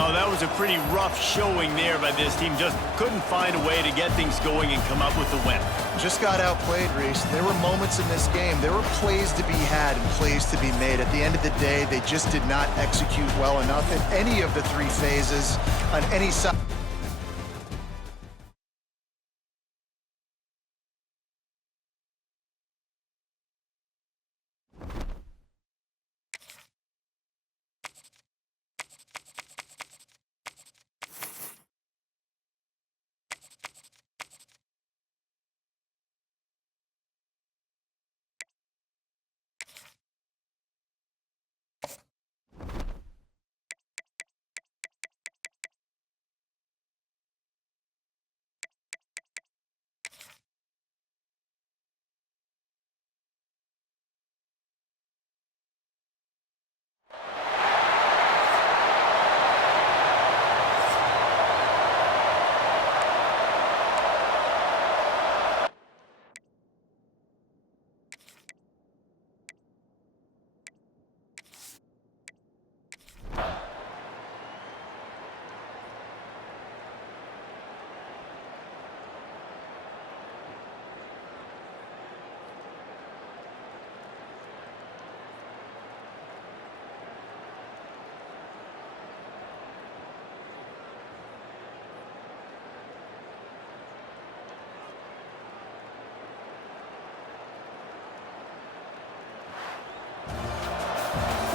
Oh, that was a pretty rough showing there by this team. Just couldn't find a way to get things going and come up with the win. Just got outplayed, Reese. There were moments in this game. There were plays to be had and plays to be made. At the end of the day, they just did not execute well enough in any of the three phases on any side.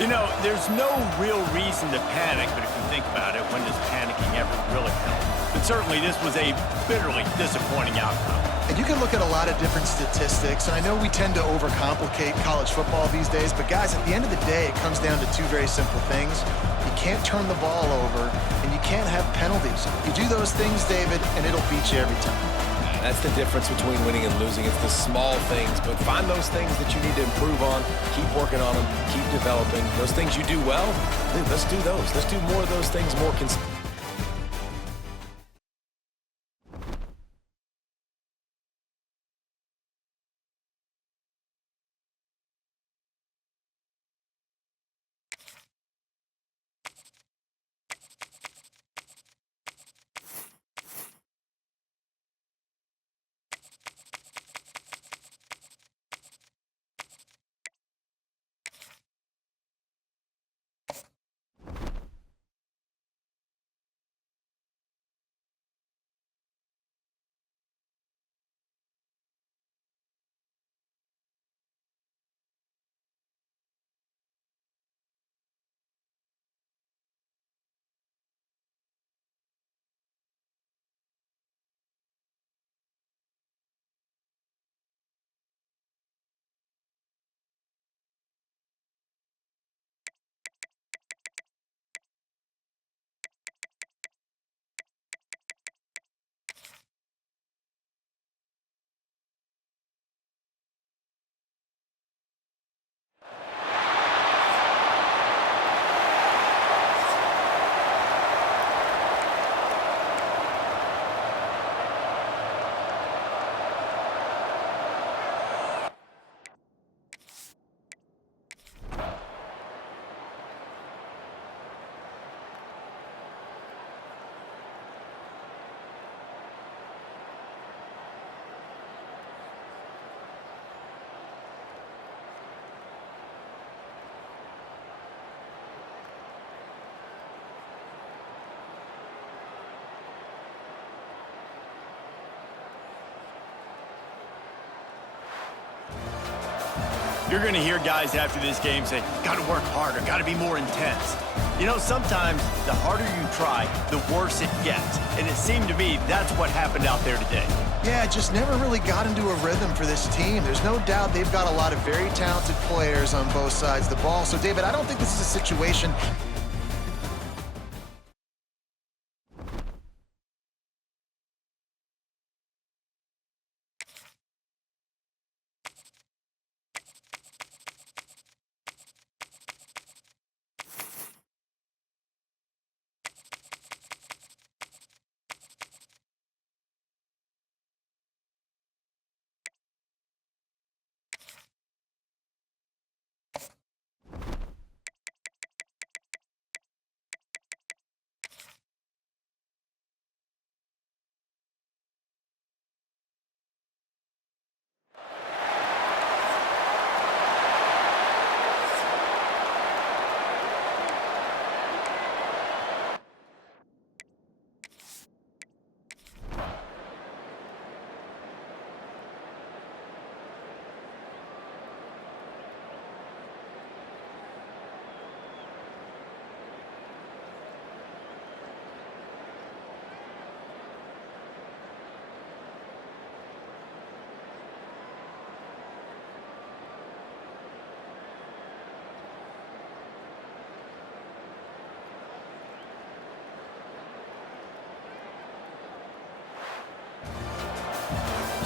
You know, there's no real reason to panic, but if you think about it, when does panicking ever really help? But certainly this was a bitterly disappointing outcome. And you can look at a lot of different statistics, and I know we tend to overcomplicate college football these days, but guys, at the end of the day, it comes down to two very simple things. You can't turn the ball over, and you can't have penalties. You do those things, David, and it'll beat you every time. That's the difference between winning and losing. It's the small things, but find those things that you need to improve on, keep working on them, keep developing. Those things you do well, dude, let's do those. Let's do more of those things more consistently. You're going to hear guys after this game say, got to work harder, got to be more intense. You know, sometimes the harder you try, the worse it gets. And it seemed to me that's what happened out there today. Yeah, just never really got into a rhythm for this team. There's no doubt they've got a lot of very talented players on both sides of the ball. So, David, I don't think this is a situation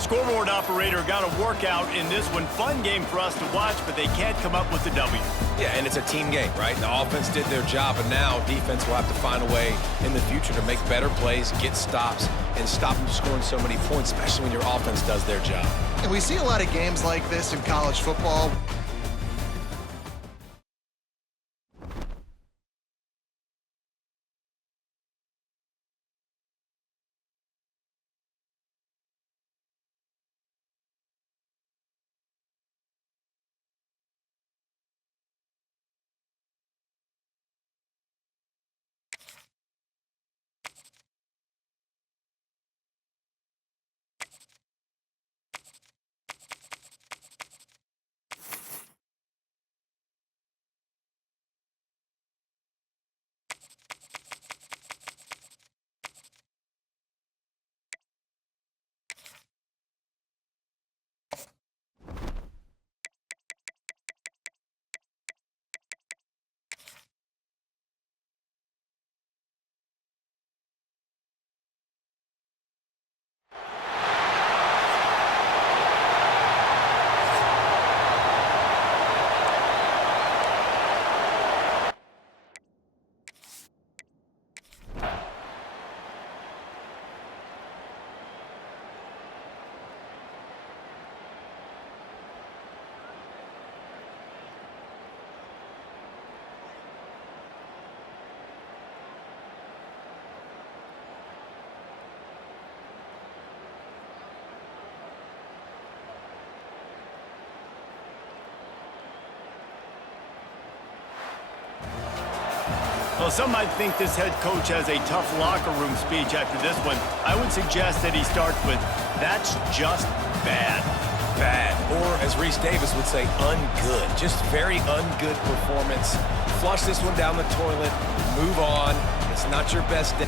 scoreboard operator got a workout in this one. Fun game for us to watch, but they can't come up with the W. Yeah, and it's a team game, right? The offense did their job, and now defense will have to find a way in the future to make better plays, get stops, and stop them scoring so many points, especially when your offense does their job. And we see a lot of games like this in college football. Well, some might think this head coach has a tough locker room speech after this one. I would suggest that he starts with, "That's just bad." Bad, or as Reese Davis would say, ungood. Just very ungood performance. Flush this one down the toilet, move on. It's not your best day.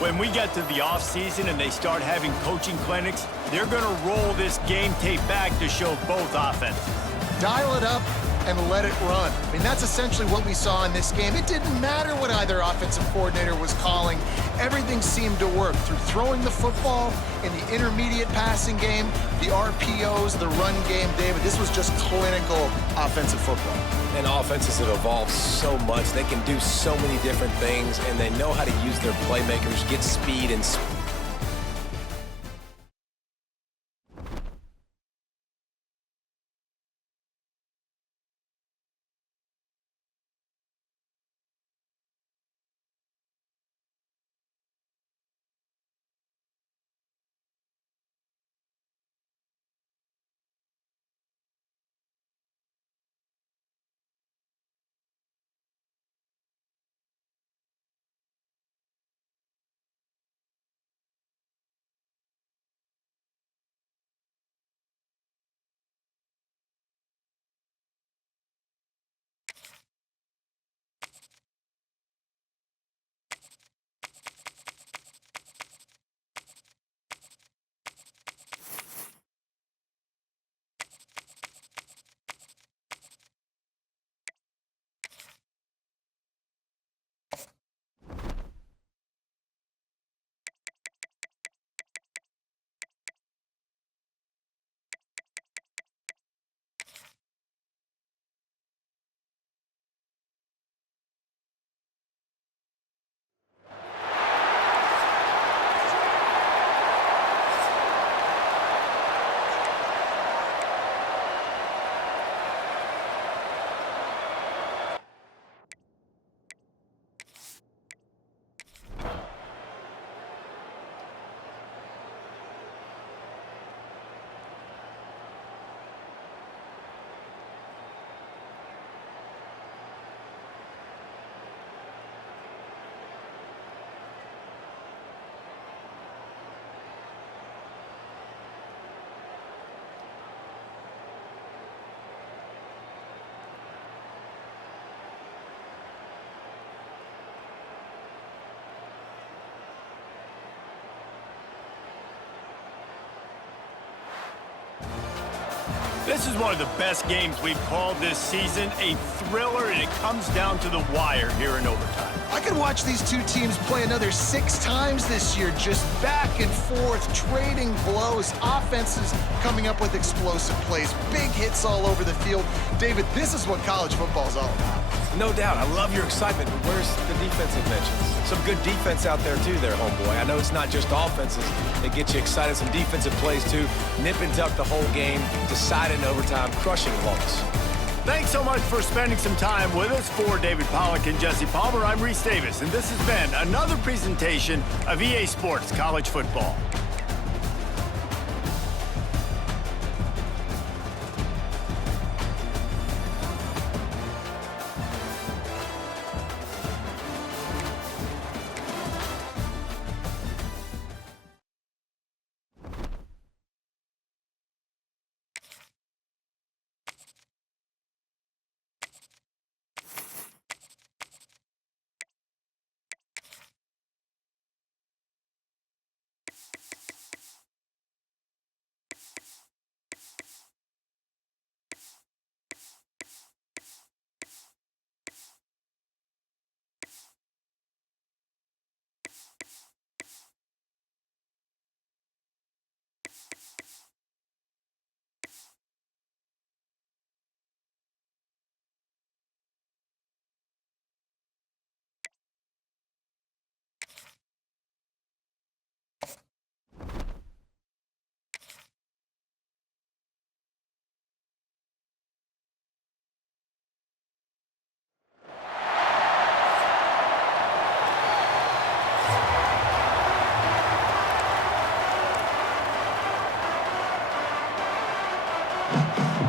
When we get to the offseason and they start having coaching clinics, they're going to roll this game tape back to show both offenses. Dial it up and let it run. I mean, that's essentially what we saw in this game. It didn't matter what either offensive coordinator was calling. Everything seemed to work through throwing the football in the intermediate passing game, the RPOs, the run game. David, this was just clinical offensive football. And offenses have evolved so much. They can do so many different things, and they know how to use their playmakers, get speed and This is one of the best games we've called this season, a thriller, and it comes down to the wire here in overtime. I could watch these two teams play another 6 times this year, just back and forth, trading blows, offenses coming up with explosive plays, big hits all over the field. David, this is what college football is all about. No doubt. I love your excitement, but where's the defensive mentions? Some good defense out there, too, there, homeboy. I know it's not just offenses that get you excited. Some defensive plays, too. Nip and tuck the whole game, decided in overtime, crushing loss. Thanks so much for spending some time with us. For David Pollack and Jesse Palmer, I'm Reese Davis, and this has been another presentation of EA Sports College Football.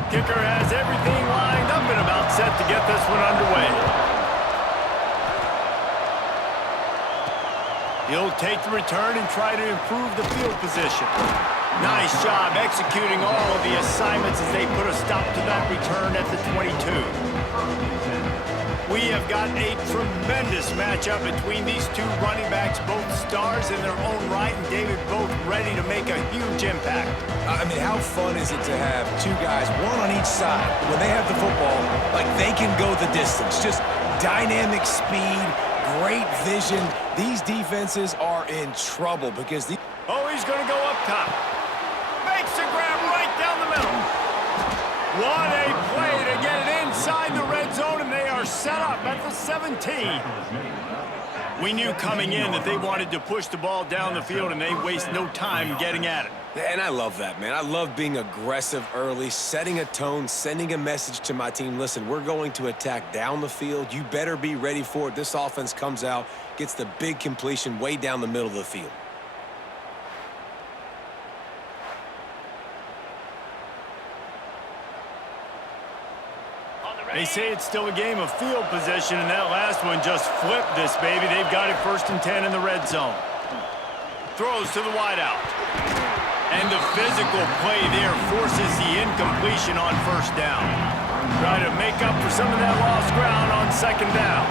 Kicker has everything lined up and about set to get this one underway. He'll take the return and try to improve the field position. Nice job executing all of the assignments as they put a stop to that return at the 22. We have got a tremendous matchup between these two running backs, both stars in their own right, and David both ready to make a huge impact. I mean, how fun is it to have two guys, one on each side, when they have the football, like they can go the distance. Just dynamic speed, great vision. These defenses are in trouble because the... Oh, he's going to go up top. Makes a grab right down the middle. What a play to get it inside the red zone, and they are set up at the 17. We knew coming in that they wanted to push the ball down the field, and they waste no time getting at it. And I love that, man. I love being aggressive early, setting a tone, sending a message to my team. Listen, we're going to attack down the field. You better be ready for it. This offense comes out, gets the big completion way down the middle of the field. They say it's still a game of field possession, and that last one just flipped this baby. They've got it 1st and 10 in the red zone. Throws to the wideout. And the physical play there forces the incompletion on 1st down. Try to make up for some of that lost ground on 2nd down.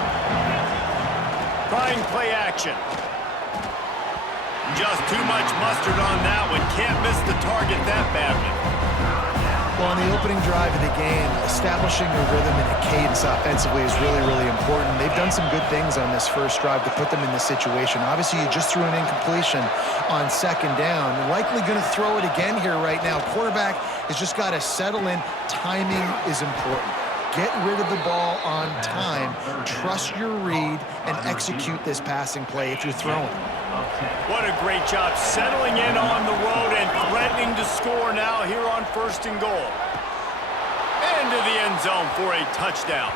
Trying play action. Just too much mustard on that one. Can't miss the target that badly. Well, on the opening drive of the game, establishing a rhythm and a cadence offensively is really, really important. They've done some good things on this first drive to put them in this situation. Obviously, you just threw an incompletion on 2nd down. Likely going to throw it again here right now. Quarterback has just got to settle in. Timing is important. Get rid of the ball on time. Trust your read and execute this passing play if you're throwing. What a great job settling in on the road and threatening to score now here on 1st and goal. Into the end zone for a touchdown.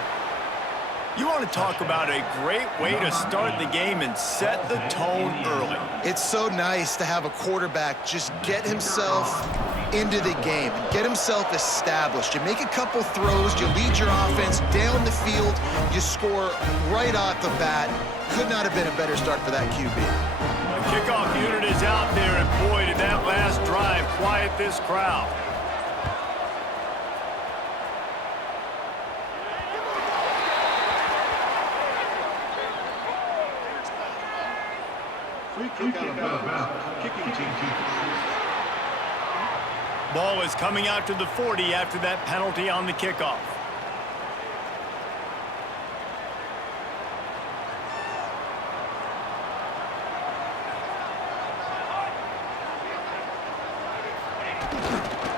You want to talk about a great way to start the game and set the tone early. It's so nice to have a quarterback just get himself into the game, get himself established. You make a couple throws, you lead your offense down the field, you score right off the bat. Could not have been a better start for that QB. The kickoff unit is out there, and boy, did that last drive quiet this crowd. Free kick out of bounds. Kicking team. Ball is coming out to the 40 after that penalty on the kickoff.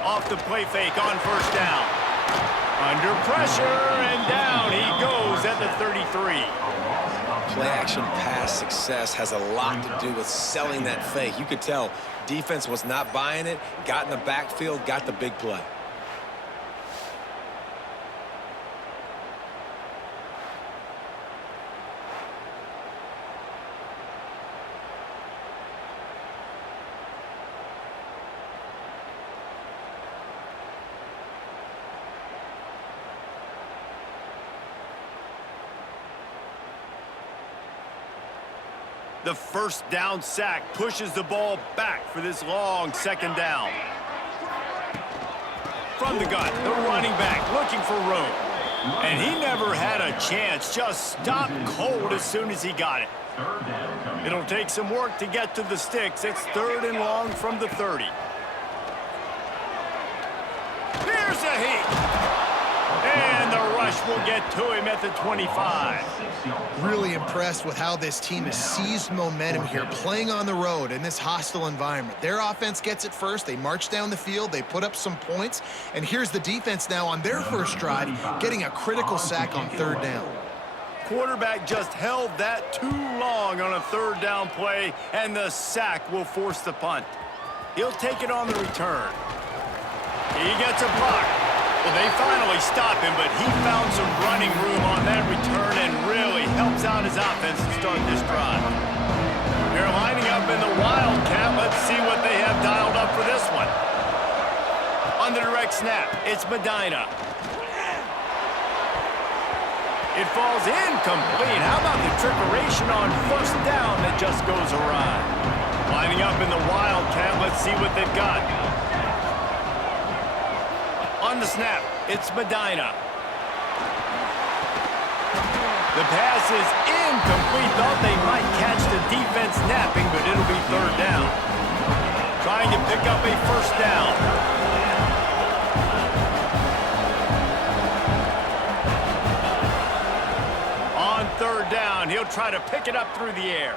Off the play fake on first down. Under pressure, and down he goes at the 33. Play action pass success has a lot to do with selling that fake. You could tell defense was not buying it, got in the backfield, got the big play. The first down sack pushes the ball back for this long second down. From the gun, the running back looking for room. And he never had a chance, just stopped cold as soon as he got it. It'll take some work to get to the sticks. It's 3rd and long from the 30. Here's a heat. And the rush will get to him at the 25. Really impressed with how this team has seized momentum here, playing on the road in this hostile environment. Their offense gets it first. They march down the field. They put up some points. And here's the defense now on their first drive, getting a critical sack on 3rd down. Quarterback just held that too long on a 3rd down play, and the sack will force the punt. He'll take it on the return. He gets a block. Well, they finally stop him, but he found some running room on that return and really helps out his offense to start this drive. They're lining up in the Wildcat. Let's see what they have dialed up for this one. On the direct snap, it's Medina. It falls incomplete. How about the trickeration on first down that just goes awry? Lining up in the Wildcat. Let's see what they've got. On the snap, it's Medina. The pass is incomplete. Thought they might catch the defense napping, but it'll be 3rd down. Trying to pick up a first down. On 3rd down, he'll try to pick it up through the air.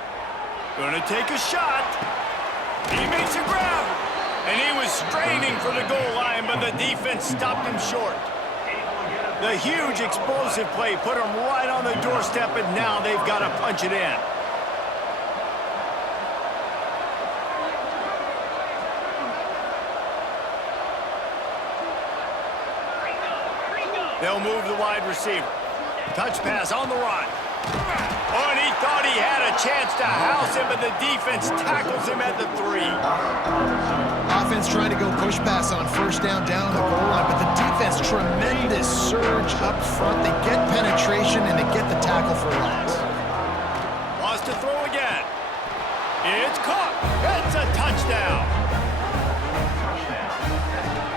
Gonna take a shot. He makes a grab. And he was straining for the goal line, but the defense stopped him short. The huge explosive play put him right on the doorstep, and now they've got to punch it in. They'll move the wide receiver. Touch pass on the run. Oh, and he thought he had a chance to house him, but the defense tackles him at the 3. Offense trying to go push pass on first down the goal line, but the defense, tremendous surge up front. They get penetration, and they get the tackle for loss. Wants to throw again. It's caught. It's a touchdown.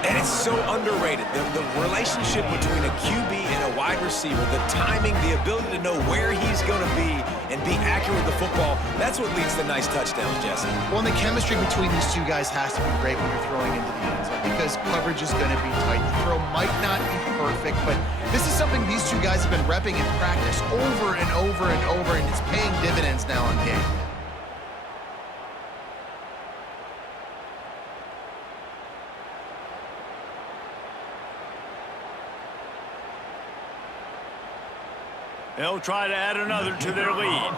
And it's so underrated. The relationship between a QB and a wide receiver, the timing, the ability to know where he's going to be and be accurate with the football, that's what leads to nice touchdowns, Jesse. Well, and the chemistry between these two guys has to be great when you're throwing into the end zone because coverage is going to be tight. The throw might not be perfect, but this is something these two guys have been repping in practice over and over and over, and it's paying dividends now on game. They'll try to add another to their lead.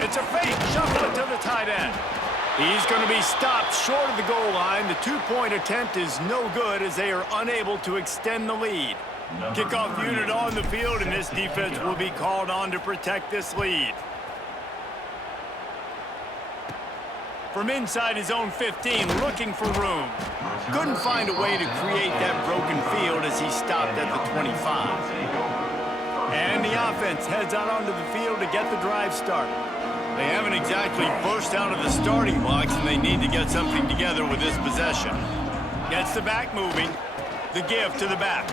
It's a fake. Shuffle it to the tight end. He's going to be stopped short of the goal line. The 2-point attempt is no good as they are unable to extend the lead. Kickoff unit on the field, and this defense will be called on to protect this lead. From inside his own 15, looking for room. Couldn't find a way to create that broken field as he stopped at the 25. And the offense heads out onto the field to get the drive started. They haven't exactly burst out of the starting blocks, and they need to get something together with this possession. Gets the back moving. The give to the back.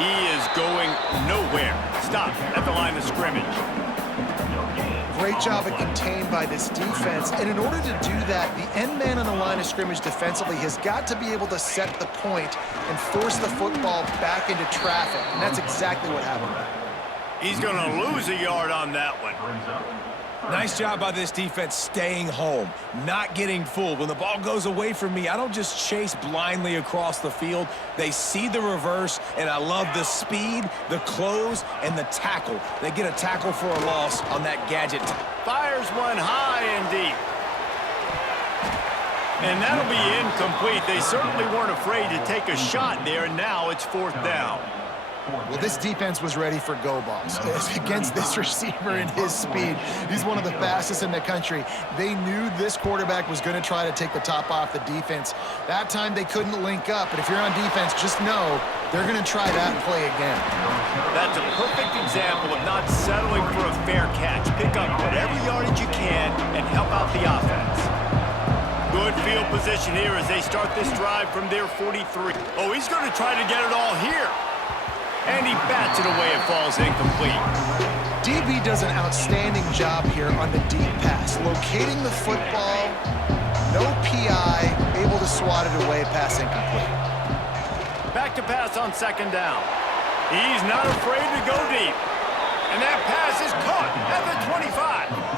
He is going nowhere. Stop at the line of scrimmage. Great job of contained by this defense. And in order to do that, the end man on the line of scrimmage defensively has got to be able to set the point and force the football back into traffic. And that's exactly what happened. He's going to lose a yard on that one. Nice job by this defense staying home, not getting fooled. When the ball goes away from me, I don't just chase blindly across the field. They see the reverse, and I love the speed, the close, and the tackle. They get a tackle for a loss on that gadget. Fires one high and deep. And that'll be incomplete. They certainly weren't afraid to take a shot there, and now it's 4th down. Well, this defense was ready for go balls against this receiver and his speed. He's one of the fastest in the country. They knew this quarterback was going to try to take the top off the defense. That time they couldn't link up, but if you're on defense, just know they're going to try that play again. That's a perfect example of not settling for a fair catch. Pick up whatever yardage you can and help out the offense. Good field position here as they start this drive from their 43. Oh, he's going to try to get it all here. And he bats it away. It falls incomplete. DB does an outstanding job here on the deep pass. Locating the football, no PI, able to swat it away, pass incomplete. Back to pass on 2nd down. He's not afraid to go deep. And that pass is caught at the 25.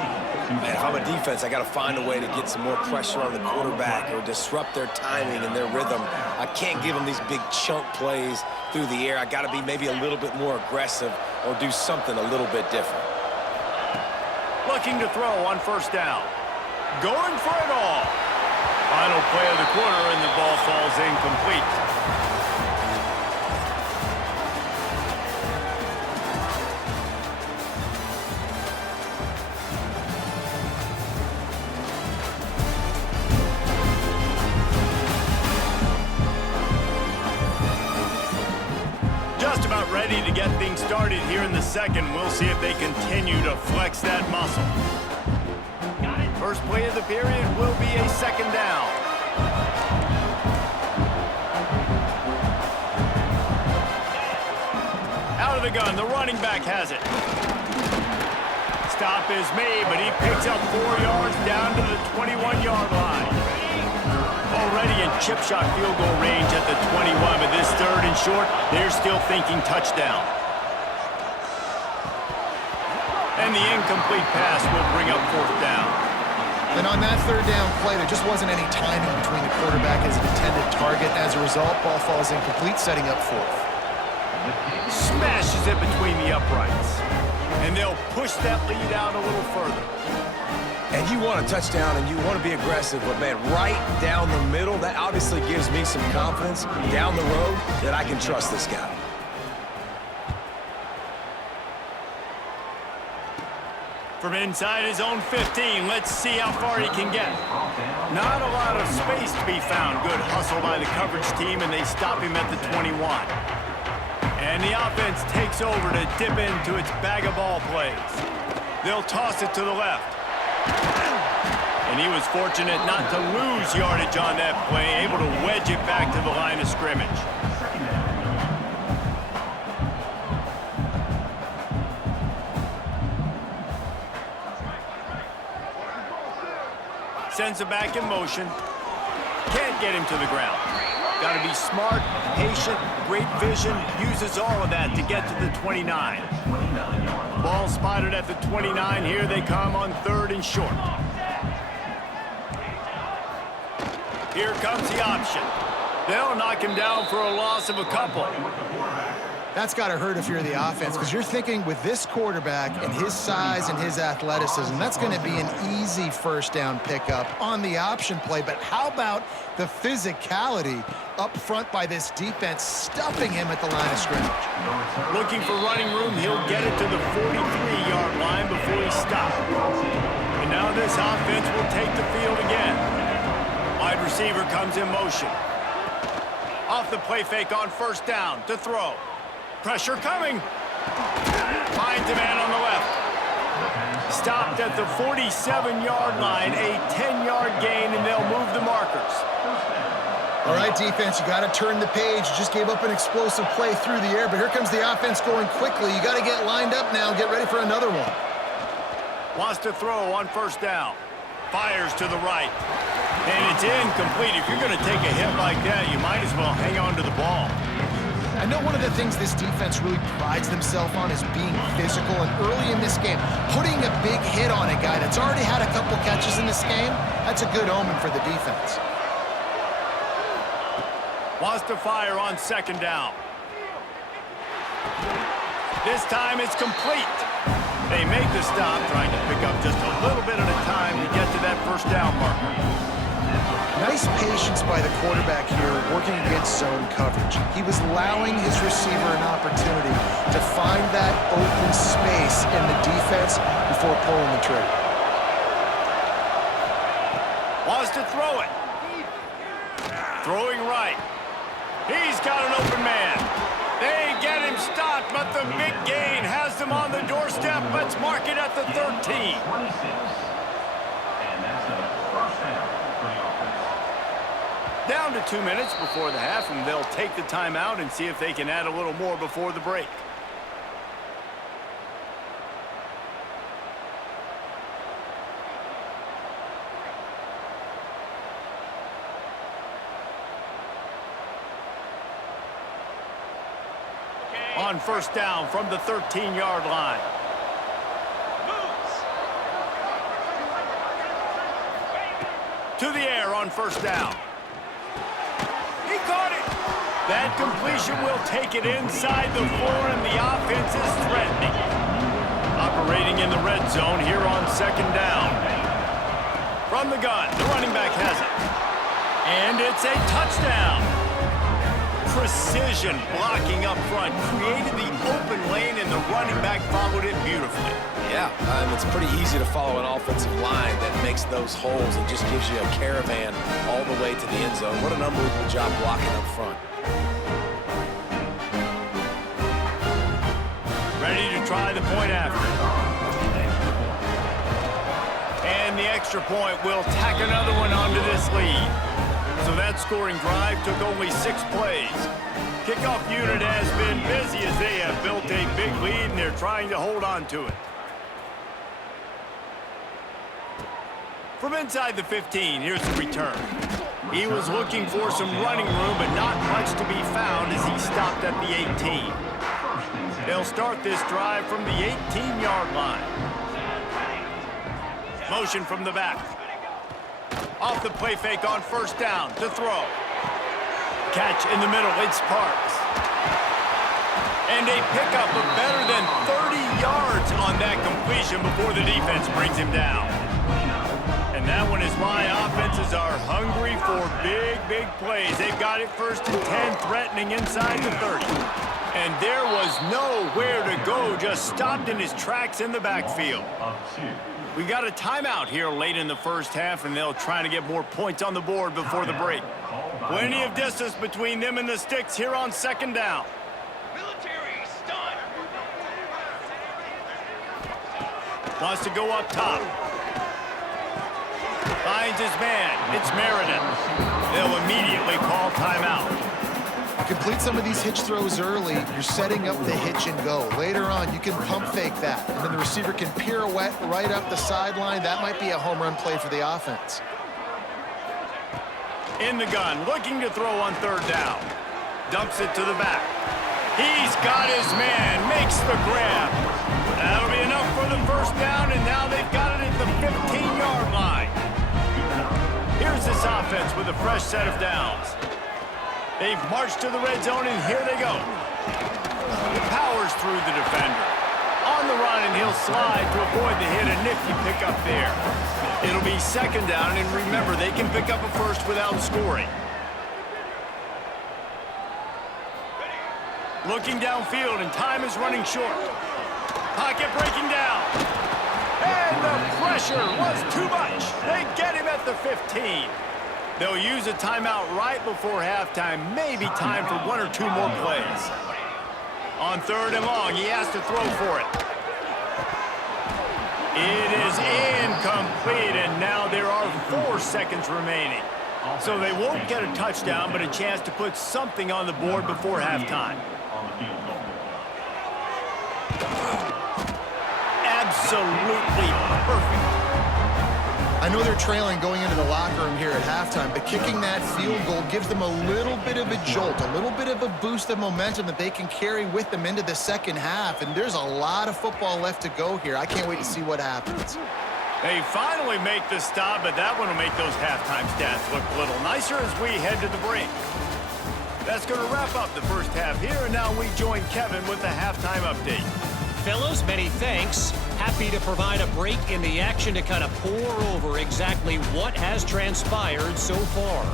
Man, if I'm a defense, I got to find a way to get some more pressure on the quarterback or disrupt their timing and their rhythm. I can't give them these big chunk plays through the air. I got to be maybe a little bit more aggressive or do something a little bit different. Looking to throw on 1st down. Going for it all. Final play of the quarter, and the ball falls incomplete. Ready to get things started here in the 2nd. We'll see if they continue to flex that muscle. First play of the period will be a 2nd down. Out of the gun, the running back has it. Stop is made, but he picks up 4 yards down to the 21-yard line. Already in chip shot field goal range at the 21, but this 3rd and short, they're still thinking touchdown. And the incomplete pass will bring up 4th down. And on that 3rd down play, there just wasn't any timing between the quarterback and his intended target. As a result, ball falls incomplete, setting up 4th. Smashes it between the uprights. And they'll push that lead out a little further. And you want a touchdown and you want to be aggressive, but man, right down the middle, that obviously gives me some confidence down the road that I can trust this guy. From inside his own 15, let's see how far he can get. Not a lot of space to be found. Good hustle by the coverage team, and they stop him at the 21. And the offense takes over to dip into its bag of ball plays. They'll toss it to the left. And he was fortunate not to lose yardage on that play, able to wedge it back to the line of scrimmage. Sends it back in motion. Can't get him to the ground. Got to be smart, patient, great vision, uses all of that to get to the 29. Ball spotted at the 29. Here they come on 3rd and short. Here comes the option. They'll knock him down for a loss of a couple. That's got to hurt if you're the offense, because you're thinking with this quarterback and his size and his athleticism, that's going to be an easy 1st down pickup on the option play. But how about the physicality up front by this defense, stuffing him at the line of scrimmage? Looking for running room, he'll get it to the 43-yard line before he stops. And now this offense will take the field again. Wide receiver comes in motion. Off the play fake on 1st down to throw. Pressure coming. Finds a man on the left. Stopped at the 47-yard line, a 10-yard gain, and they'll move the markers. All right, defense, you got to turn the page. You just gave up an explosive play through the air, but here comes the offense going quickly. You got to get lined up now and get ready for another one. Wants to throw on first down. Fires to the right. And it's incomplete. If you're going to take a hit like that, you might as well hang on to the ball. I know one of the things this defense really prides themselves on is being physical, and early in this game, putting a big hit on a guy that's already had a couple catches in this game, that's a good omen for the defense. Wants to fire on second down. This time it's complete. They make the stop, trying to pick up just a little bit at a time to get to that first down marker. Nice patience by the quarterback here, working against zone coverage. He was allowing his receiver an opportunity to find that open space in the defense before pulling the trigger. Wants to throw it. Throwing right. He's got an open man. They get him stopped, but the big gain has them on the doorstep. Let's mark it at the 13. Down to 2 minutes before the half, and they'll take the timeout and see if they can add a little more before the break. On first down from the 13-yard line. To the air on first down. He caught it. That completion will take it inside the 4, and the offense is threatening. Operating in the red zone here on second down. From the gun, the running back has it. And it's a touchdown. Precision blocking up front created the open lane, and the running back followed it beautifully. Yeah, it's pretty easy to follow an offensive line that makes those holes and just gives you a caravan all the way to the end zone. What an unbelievable job blocking up front. Ready to try the point after. And the extra point will tack another one onto this lead. So that scoring drive took only 6 plays. Kickoff unit has been busy as they have built a big lead, and they're trying to hold on to it. From inside the 15, here's the return. He was looking for some running room, but not much to be found as he stopped at the 18. They'll start this drive from the 18-yard line. Motion from the back. Off the play fake on first down to throw. Catch in the middle, it's Parks. And a pickup of better than 30 yards on that completion before the defense brings him down. And that one is why offenses are hungry for big, big plays. They've got it first and 10, threatening inside the 30. And there was nowhere to go, just stopped in his tracks in the backfield. We got a timeout here late in the first half, and they'll try to get more points on the board before the break. Plenty of distance between them and the sticks here on second down. Military stun. Wants to go up top. Finds his man. It's Meredith. They'll immediately call timeout. Complete some of these hitch throws early, you're setting up the hitch and go. Later on, you can pump fake that, and then the receiver can pirouette right up the sideline. That might be a home run play for the offense. In the gun, looking to throw on third down. Dumps it to the back. He's got his man, makes the grab. That'll be enough for the first down, and now they've got it at the 15-yard line. Here's this offense with a fresh set of downs. They've marched to the red zone, and here they go. He powers through the defender. On the run, and he'll slide to avoid the hit, a nifty pickup there. It'll be second down, and remember, they can pick up a first without scoring. Looking downfield, and time is running short. Pocket breaking down. And the pressure was too much. They get him at the 15. They'll use a timeout right before halftime. Maybe time for 1 or 2 more plays. On third and long, he has to throw for it. It is incomplete, and now there are 4 seconds remaining. So they won't get a touchdown, but a chance to put something on the board before halftime. Absolutely perfect. I know they're trailing going into the locker room here at halftime, but kicking that field goal gives them a little bit of a jolt, a little bit of a boost of momentum that they can carry with them into the second half. And there's a lot of football left to go here. I can't wait to see what happens. They finally make the stop, but that one will make those halftime stats look a little nicer as we head to the break. That's going to wrap up the first half here, and now we join Kevin with the halftime update. Fellas, many thanks. Happy to provide a break in the action to kind of pour over exactly what has transpired so far.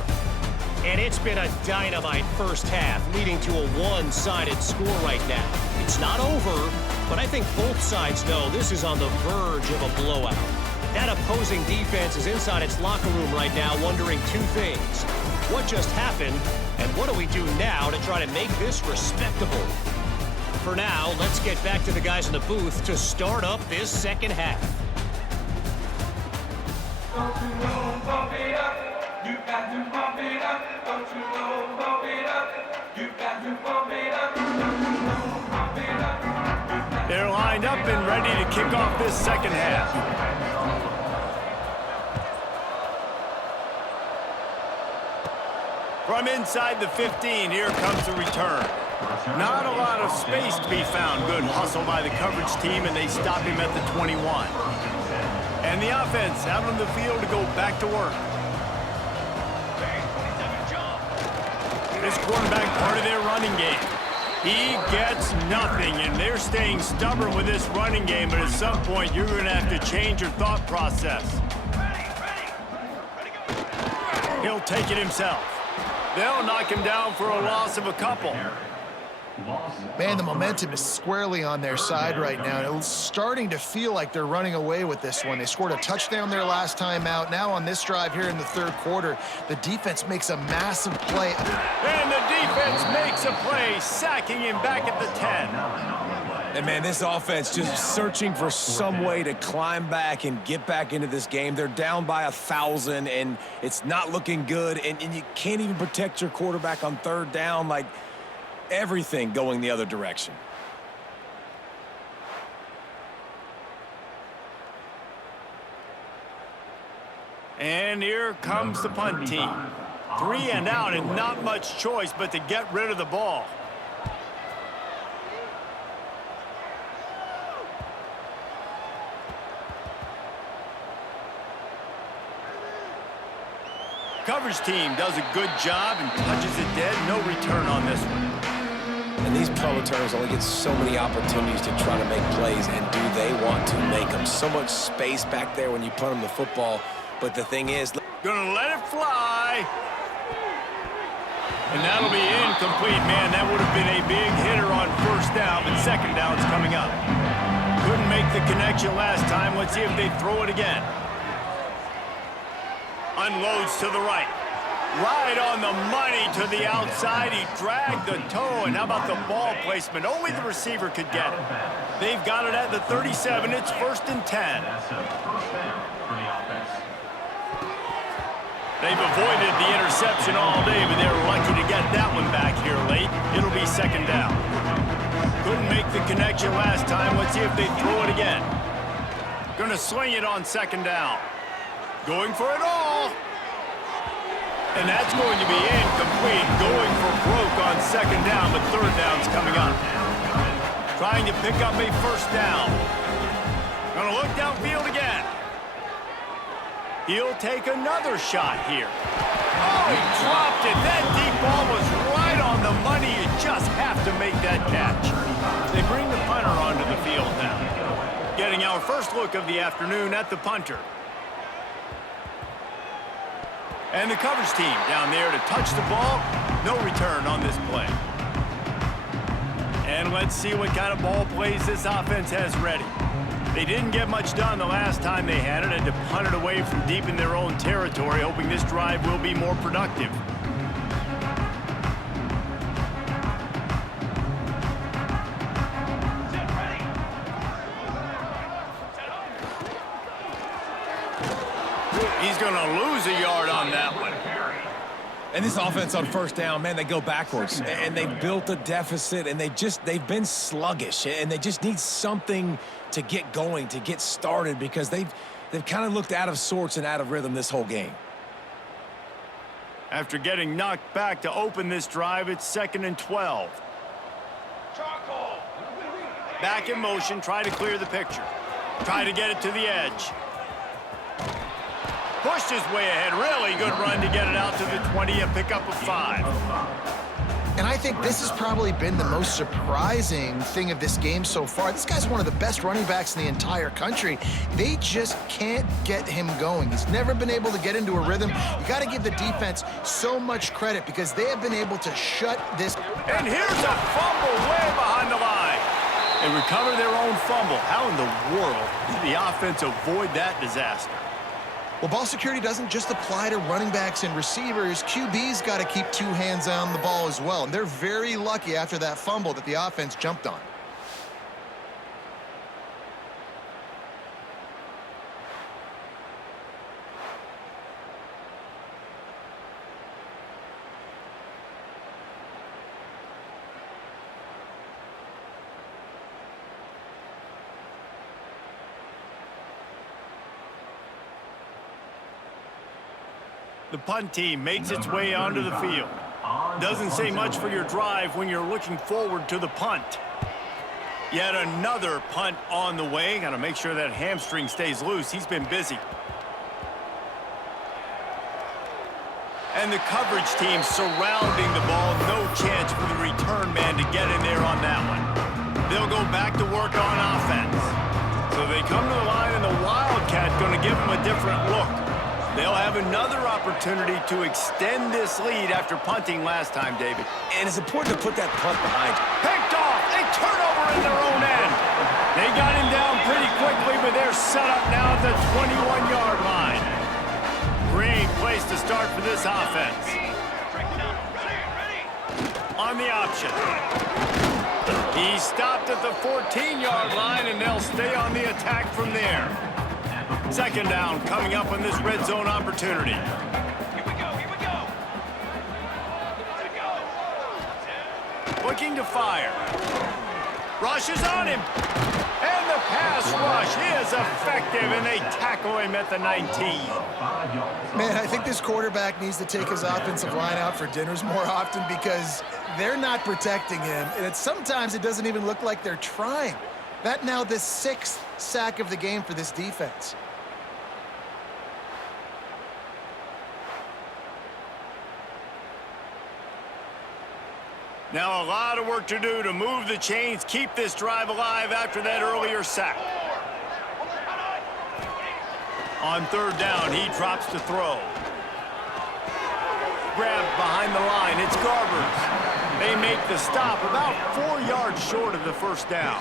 And it's been a dynamite first half, leading to a one-sided score right now. It's not over, but I think both sides know this is on the verge of a blowout. That opposing defense is inside its locker room right now wondering two things. What just happened, and what do we do now to try to make this respectable? For now, let's get back to the guys in the booth to start up this second half. Don't you know, bump it up. You got to bump it up. Don't you know, bump it up. You got to bump it up. Don't you know, bump it up. They're lined up and ready to kick off this second half. From inside the 15, here comes the return. Not a lot of space to be found. Good hustle by the coverage team, and they stop him at the 21. And the offense out on the field to go back to work. This quarterback part of their running game. He gets nothing, and they're staying stubborn with this running game, but at some point you're going to have to change your thought process. He'll take it himself. They'll knock him down for a loss of a couple. Man, the momentum is squarely on their side right now. It's starting to feel like they're running away with this one. They scored a touchdown their last time out. Now on this drive here in the third quarter, the defense makes a massive play. And the defense makes a play, sacking him back at the 10. And, man, this offense just searching for some way to climb back and get back into this game. They're down by 1,000, and it's not looking good. And you can't even protect your quarterback on third down. Like, everything going the other direction. And here comes the punt team. 3 and out, and not much choice but to get rid of the ball. Coverage team does a good job and touches it dead. No return on this one. And these punt returners only get so many opportunities to try to make plays, and do they want to make them? So much space back there when you punt them the football, but the thing is... Gonna let it fly. And that'll be incomplete. Man, that would have been a big hitter on first down, but second down's coming up. Couldn't make the connection last time. Let's see if they throw it again. Unloads to the right. Right on the money to the outside. He dragged the toe, and how about the ball placement? Only the receiver could get it. They've got it at the 37. It's 1st and 10. They've avoided the interception all day, but they're lucky to get that one back here late. It'll be second down. Couldn't make the connection last time. Let's see if they throw it again. Gonna swing it on second down. Going for it all. And that's going to be incomplete. Going for broke on second down, but third down's coming up. Trying to pick up a first down. Gonna look downfield again. He'll take another shot here. Oh, he dropped it. That deep ball was right on the money. You just have to make that catch. They bring the punter onto the field now. Getting our first look of the afternoon at the punter. And the coverage team down there to touch the ball. No return on this play. And let's see what kind of ball plays this offense has ready. They didn't get much done the last time they had it, and to punt it away from deep in their own territory, hoping this drive will be more productive. He's going to lose a yard on that one. And this offense on first down, man, they go backwards. And they built a deficit, and they've been sluggish. And they just need something to get going, to get started, because they've kind of looked out of sorts and out of rhythm this whole game. After getting knocked back to open this drive, it's 2nd and 12. Charcoal. Back in motion, try to clear the picture. Try to get it to the edge. Pushed his way ahead. Really good run to get it out to the 20, a pickup of 5. And I think this has probably been the most surprising thing of this game so far. This guy's one of the best running backs in the entire country. They just can't get him going. He's never been able to get into a rhythm. You got to give the defense so much credit because they have been able to shut this. And here's a fumble way behind the line. They recover their own fumble. How in the world did the offense avoid that disaster? Well, ball security doesn't just apply to running backs and receivers. QB's got to keep 2 hands on the ball as well. And they're very lucky after that fumble that the offense jumped on. The punt team makes its way onto the field. Doesn't say much for your drive when you're looking forward to the punt. Yet another punt on the way. Got to make sure that hamstring stays loose. He's been busy. And the coverage team surrounding the ball. No chance for the return man to get in there on that one. They'll go back to work on offense. So they come to the line, and the Wildcat going to give them a different look. They'll have another opportunity to extend this lead after punting last time, David. And it's important to put that punt behind. Picked off. A turnover in their own end. They got him down pretty quickly, but they're set up now at the 21-yard line. Great place to start for this offense. On the option. He stopped at the 14-yard line, and they'll stay on the attack from there. 2nd down coming up on this red zone opportunity. Here we go. Looking to fire. Rush is on him. And the pass rush is effective, and they tackle him at the 19. Man, I think this quarterback needs to take his offensive line out for dinners more often because they're not protecting him. And sometimes it doesn't even look like they're trying. That now the 6th sack of the game for this defense. Now a lot of work to do to move the chains, keep this drive alive after that earlier sack. On 3rd down, he drops to throw. Grabbed behind the line, it's Garbers. They make the stop about 4 yards short of the 1st down.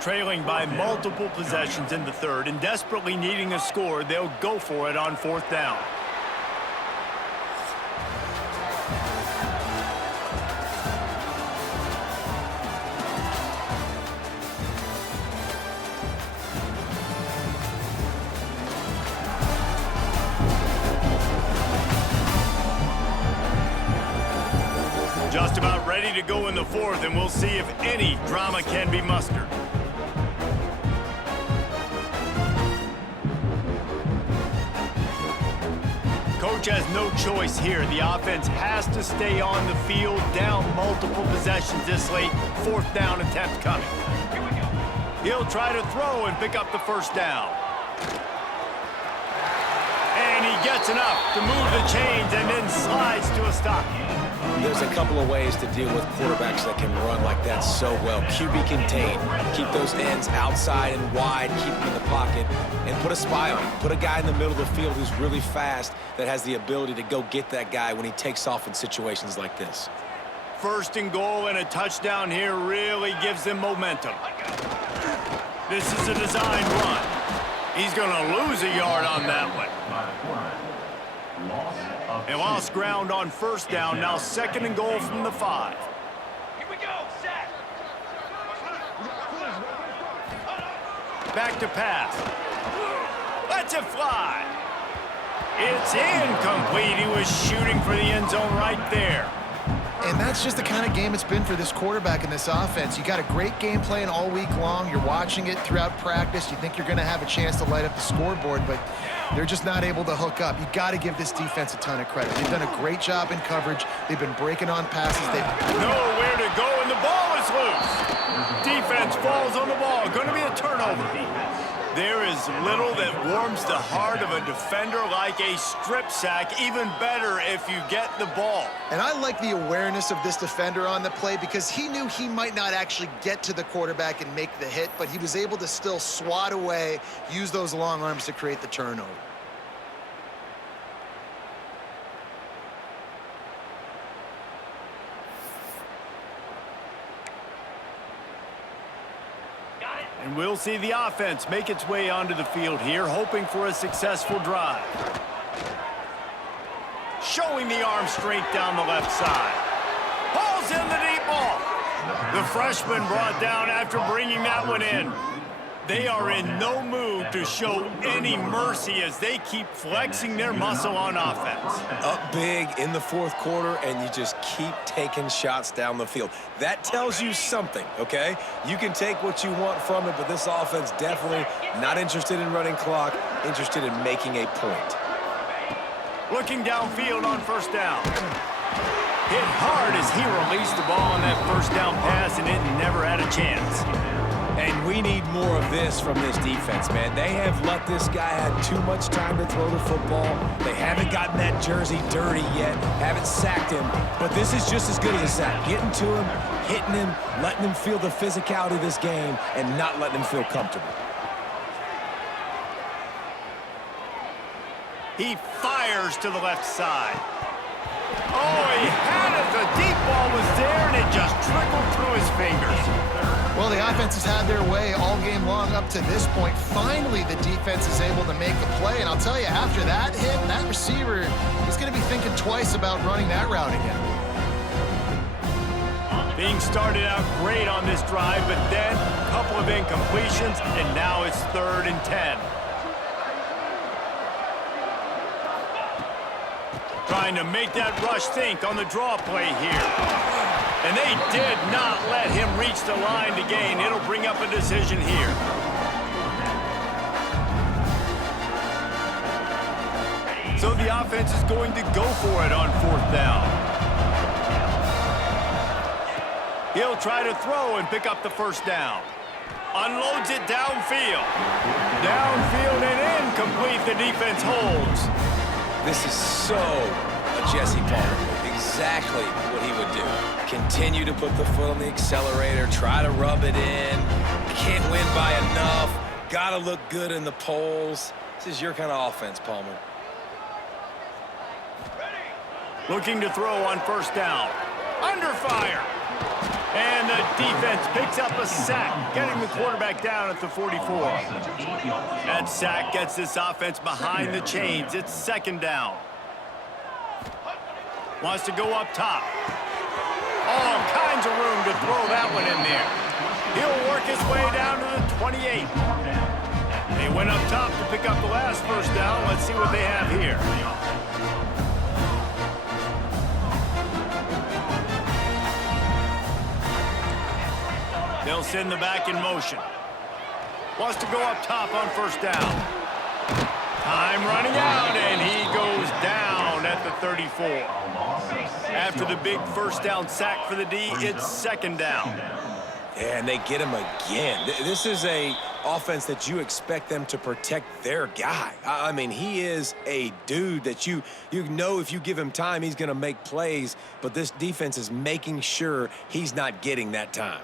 Trailing by multiple possessions in the 3rd and desperately needing a score, they'll go for it on 4th down. Just about ready to go in the 4th, and we'll see if any drama can be mustered. Coach has no choice here. The offense has to stay on the field, down multiple possessions this late. 4th down attempt coming. He'll try to throw and pick up the 1st down. And he gets enough to move the chains and then slides to a stop. There's a couple of ways to deal with quarterbacks that can run like that so well. QB contained, keep those ends outside and wide, keep them in the pocket, and put a spy on him. Put a guy in the middle of the field who's really fast that has the ability to go get that guy when he takes off in situations like this. 1st and goal, and a touchdown here really gives them momentum. This is a design run. He's going to lose a yard on that one. They lost ground on 1st down. Now 2nd and goal from the 5. Here we go, set. Back to pass. Lets it fly. It's incomplete. He was shooting for the end zone right there. And that's just the kind of game it's been for this quarterback in this offense. You got a great game plan all week long. You're watching it throughout practice. You think you're going to have a chance to light up the scoreboard, but they're just not able to hook up. You got to give this defense a ton of credit. They've done a great job in coverage. They've been breaking on passes. Nowhere to go, and the ball is loose. Defense falls on the ball. Going to be a turnover. There is little that warms the heart of a defender like a strip sack. Even better if you get the ball. And I like the awareness of this defender on the play because he knew he might not actually get to the quarterback and make the hit, but he was able to still swat away, use those long arms to create the turnover. And we'll see the offense make its way onto the field here, hoping for a successful drive. Showing the arm strength down the left side. Pulls in the deep ball. The freshman brought down after bringing that one in. They are in no mood to show any mercy as they keep flexing their muscle on offense. Up big in the fourth quarter, and you just keep taking shots down the field. That tells you something, okay? You can take what you want from it, but this offense definitely not interested in running clock, interested in making a point. Looking downfield on first down. Hit hard as he released the ball on that first down pass, and it never had a chance. And we need more of this from this defense, man. They have let this guy have too much time to throw the football. They haven't gotten that jersey dirty yet, haven't sacked him. But this is just as good as a sack. Getting to him, hitting him, letting him feel the physicality of this game, and not letting him feel comfortable. He fires to the left side. Oh, he had it. The deep ball was there, and it just trickled through his fingers. Well, the offense has had their way all game long up to this point. Finally, the defense is able to make a play. And I'll tell you, after that hit, that receiver is going to be thinking twice about running that route again. Being started out great on this drive, but then a couple of incompletions, and now it's 3rd and 10. Trying to make that rush think on the draw play here. And they did not let him reach the line to gain. It'll bring up a decision here. So the offense is going to go for it on 4th down. He'll try to throw and pick up the first down. Unloads it downfield. Downfield and incomplete. The defense holds. This is so a Jesse Palmer. Exactly what he would do. Continue to put the foot on the accelerator, try to rub it in. Can't win by enough. Got to look good in the polls. This is your kind of offense, Palmer. Looking to throw on first down. Under fire. And the defense picks up a sack, getting the quarterback down at the 44. That sack gets this offense behind the chains. It's 2nd down. Wants to go up top. All kinds of room to throw that one in there. He'll work his way down to the 28. They went up top to pick up the last first down. Let's see what they have here. They'll send the back in motion. Wants to go up top on first down. Time running out, and he goes down at the 34. After the big first down sack for the D, it's 2nd down. Yeah, and they get him again. This is a offense that you expect them to protect their guy. I mean, he is a dude that you know if you give him time, he's going to make plays, but this defense is making sure he's not getting that time.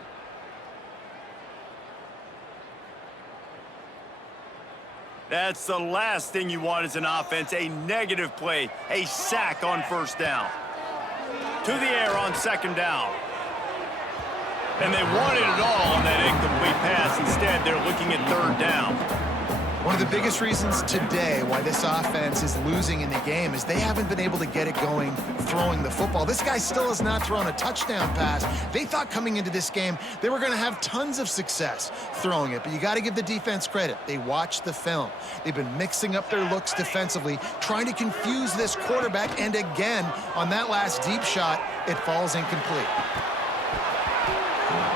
That's the last thing you want as an offense, a negative play, a sack on first down. To the air on 2nd down. And they wanted it all on that incomplete pass. Instead, they're looking at 3rd down. One of the biggest reasons today why this offense is losing in the game is they haven't been able to get it going throwing the football. This guy still has not thrown a touchdown pass. They thought coming into this game they were going to have tons of success throwing it, but you got to give the defense credit. They watched the film. They've been mixing up their looks defensively, trying to confuse this quarterback, and again, on that last deep shot, it falls incomplete.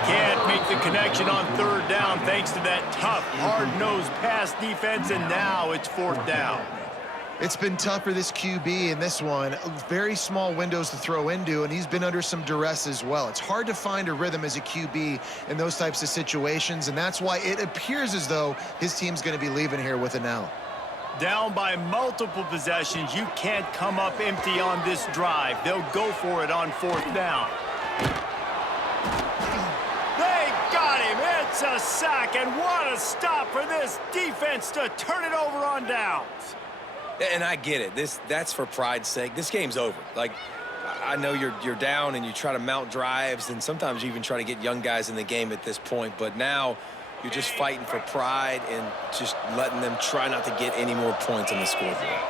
Can't make the connection on third down thanks to that tough, hard-nosed pass defense, and now it's fourth down. It's been tough for this QB in this one. Very small windows to throw into, and he's been under some duress as well. It's hard to find a rhythm as a QB in those types of situations, and that's why it appears as though his team's going to be leaving here with an L. Down by multiple possessions, you can't come up empty on this drive. They'll go for it on fourth down. It's a sack, and what a stop for this defense to turn it over on downs. And I get it. That's for pride's sake. This game's over. Like, I know you're down and you try to mount drives, and sometimes you even try to get young guys in the game at this point. But now you're just fighting for pride and just letting them try not to get any more points on the scoreboard.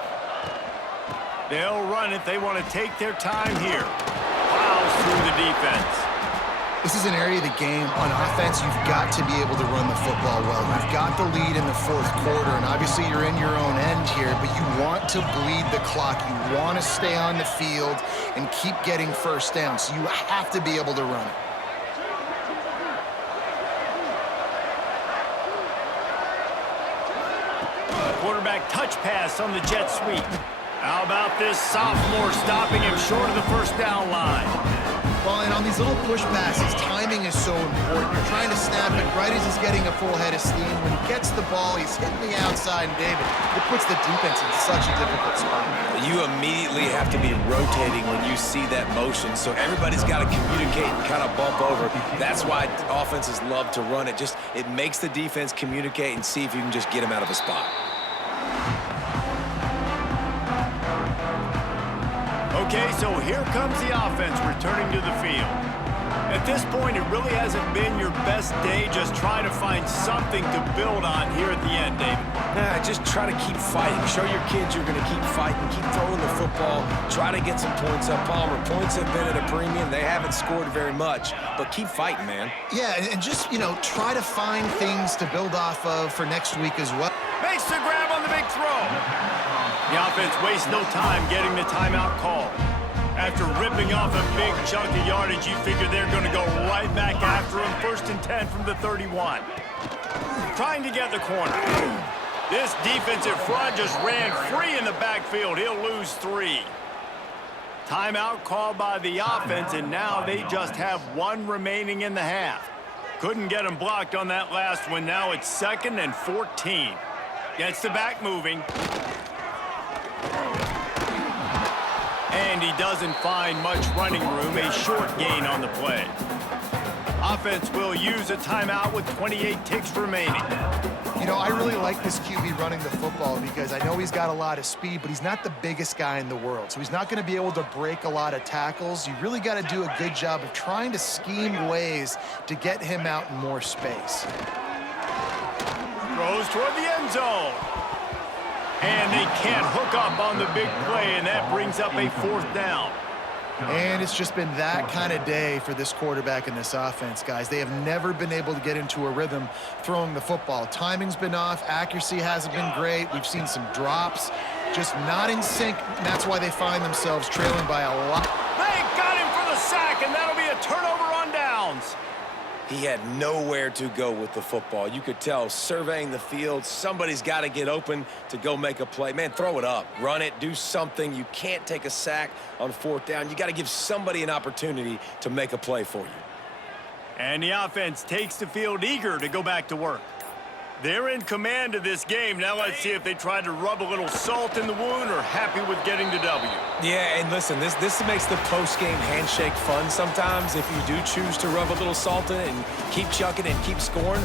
They'll run it. They want to take their time here. Plows through the defense. This is an area of the game on offense you've got to be able to run the football well. You've got the lead in the fourth quarter, and obviously you're in your own end here, but you want to bleed the clock. You want to stay on the field and keep getting first down, so you have to be able to run it. Quarterback touch pass on the jet sweep. How about this sophomore stopping him short of the first down line? Well, and on these little push passes, timing is so important. You're trying to snap it right as he's getting a full head of steam. When he gets the ball, he's hitting the outside, and David, it puts the defense in such a difficult spot. You immediately have to be rotating when you see that motion, so everybody's got to communicate and kind of bump over. That's why offenses love to run it. It makes the defense communicate and see if you can just get him out of a spot. Okay, so here comes the offense returning to the field. At this point, it really hasn't been your best day. Just try to find something to build on here at the end, David. Just try to keep fighting. Show your kids you're going to keep fighting. Keep throwing the football. Try to get some points up. Palmer, points have been at a premium. They haven't scored very much, but keep fighting, man. Yeah, and just, try to find things to build off of for next week as well. Makes the grab on the big throw. The offense wastes no time getting the timeout call. After ripping off a big chunk of yardage, you figure they're going to go right back after him. 1st and 10 from the 31. Trying to get the corner. This defensive front just ran free in the backfield. He'll lose 3. Timeout called by the offense, and now they just have 1 remaining in the half. Couldn't get him blocked on that last one. Now it's 2nd and 14. Gets the back moving. And he doesn't find much running room. A short gain on the play. Offense will use a timeout with 28 ticks remaining. I really like this QB running the football because I know he's got a lot of speed, but he's not the biggest guy in the world. So he's not going to be able to break a lot of tackles. You really got to do a good job of trying to scheme ways to get him out in more space. Throws toward the end zone. And they can't hook up on the big play, and that brings up a 4th down. And it's just been that kind of day for this quarterback and this offense, guys. They have never been able to get into a rhythm throwing the football. Timing's been off. Accuracy hasn't been great. We've seen some drops. Just not in sync, and that's why they find themselves trailing by a lot. They got him for the sack, and that'll be a turnover on downs. He had nowhere to go with the football. You could tell, surveying the field, somebody's got to get open to go make a play. Man, throw it up. Run it. Do something. You can't take a sack on 4th down. You got to give somebody an opportunity to make a play for you. And the offense takes the field eager to go back to work. They're in command of this game. Now let's see if they try to rub a little salt in the wound or happy with getting the W. Yeah, and listen, this makes the post-game handshake fun sometimes if you do choose to rub a little salt in it and keep chucking and keep scoring.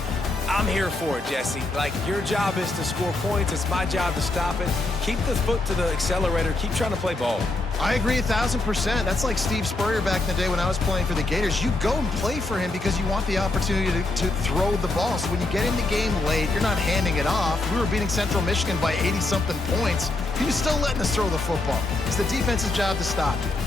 I'm here for it, Jesse. Like, your job is to score points. It's my job to stop it. Keep the foot to the accelerator. Keep trying to play ball. I agree 1,000%. That's like Steve Spurrier back in the day when I was playing for the Gators. You go and play for him because you want the opportunity to throw the ball. So when you get in the game late, you're not handing it off. We were beating Central Michigan by 80-something points. He was still letting us throw the football. It's the defense's job to stop you.